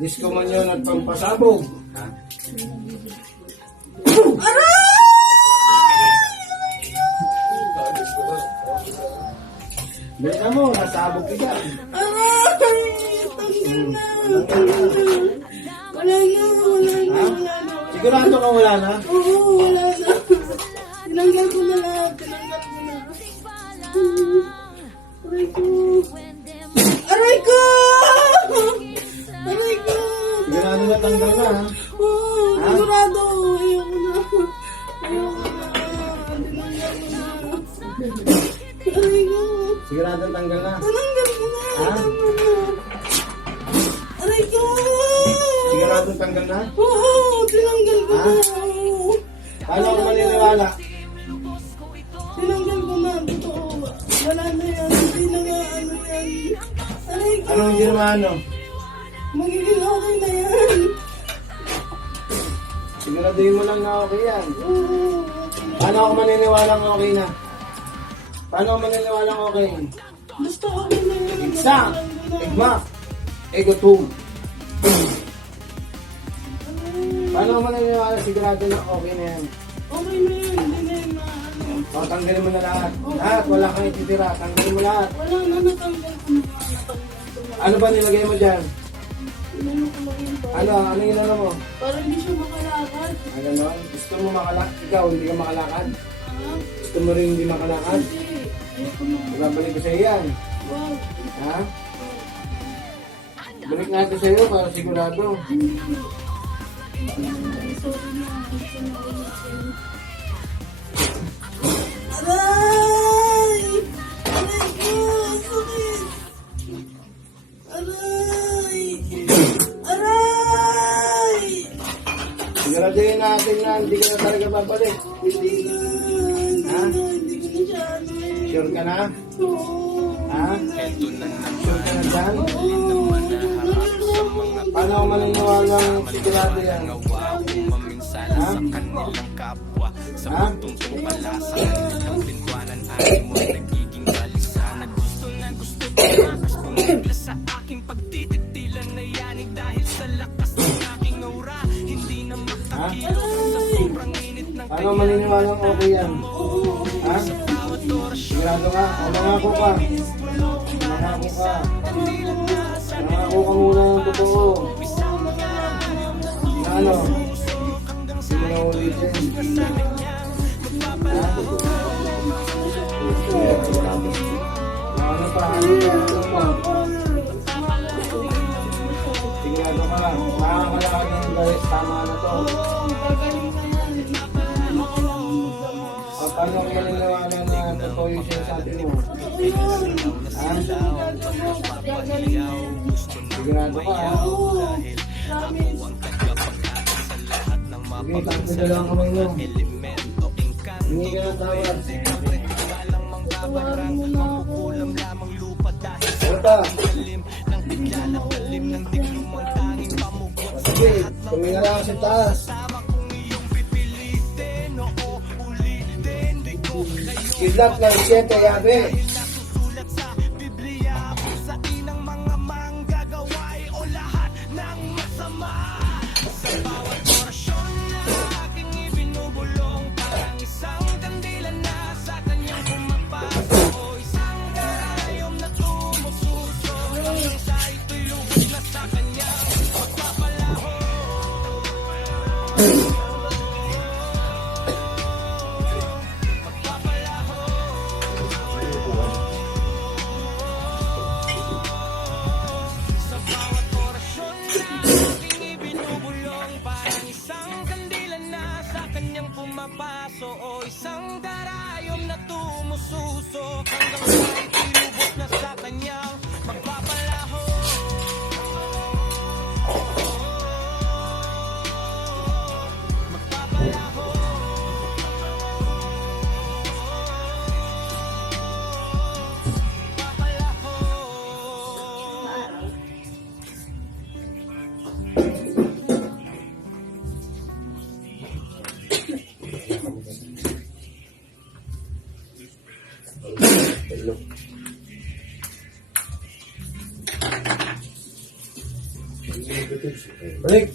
Disco man yun at pampasabog. Ha? Bilisan mo, nasabog ka dyan. Wala na, wala na, Ha? wala na. Sigurado ka wala na? Oo, wala na. Tinanggal ko na lahat, tinanggal ko na. Aray ko. Aray ko! Aray ko! Sigurado na tanggal na, ha? Oo, Ha? sigurado. Ayoko na. Ayoko na. Tinanggal ko na. Aray ko. Sigurado tanggal na. Tinanggal ko na. Ha? Aray ko! Sigurado tanggal na? Oo, tinanggal ko Ha? na. Oo. Paano ako maniniwala? Tinanggal ko na. Totoo. Wala na yan. Hindi na nga ano yan. Aray ko. Anong hindi naman ano? Magiging okay na yan. Siguraduhin mo lang na okay yan. Oo. Paano ako maniniwala ng okay na? Paano ako maniniwala ng okay? Basta okay na yan. Igsa! Igma! Ego 2. Paano ako maniniwala sigurado na okay na yan? Okay na yan. Hindi na yan na ano. O, tanggalin mo na lahat. Lahat, wala kang ititira. Tanggalin mo lahat. Wala na, natanggal ko na. Natanggal ko na. Ano ba nilagay mo dyan? Inano ko lang yun pa. Ano yung inano mo? Para hindi siya makalakad. Ganon? Gusto mo makalakad? Ikaw, hindi ka makalakad? Ha? Gusto mo rin hindi makalakad? Hindi. Ayoko na. Ibabalik ko sa iyo yan. Wow. Ha? Balik natin sa iyo para sigurado. Sorry na. Gusto na ulit sa'yo. Aray! Aray ko! Sakit! Aray! Aray! Siguraduhin natin na hindi ka na talaga babalik. Hindi na. Ha? Hindi ko na siya ano eh. Sure ka na? Oo. Ha? Sure ka na dyan? Oo. Paano ako maniniwala ng sigurado yan? Ha? Ha? Ha? Paano maniniwala ng okay yan? Ha? Sigurado ka? O mangako ka? Mangako ka? Mangako ka muna ng totoo. Na ano? Hindi mo na ulitin. Ha? Ano pa? Ano pa? Sigurado ka? Makakalakad ng guys. Tama na to. O paano ka maniniwala na totoo yung sinasabi mo? Ha? Sigurado ka, ha? Sige, takbo na lang kamay mo. Hindi ka na tawad. Ano pa? Sige, tumingin lang sa taas. Kidlat ng 7, yabe. Balik.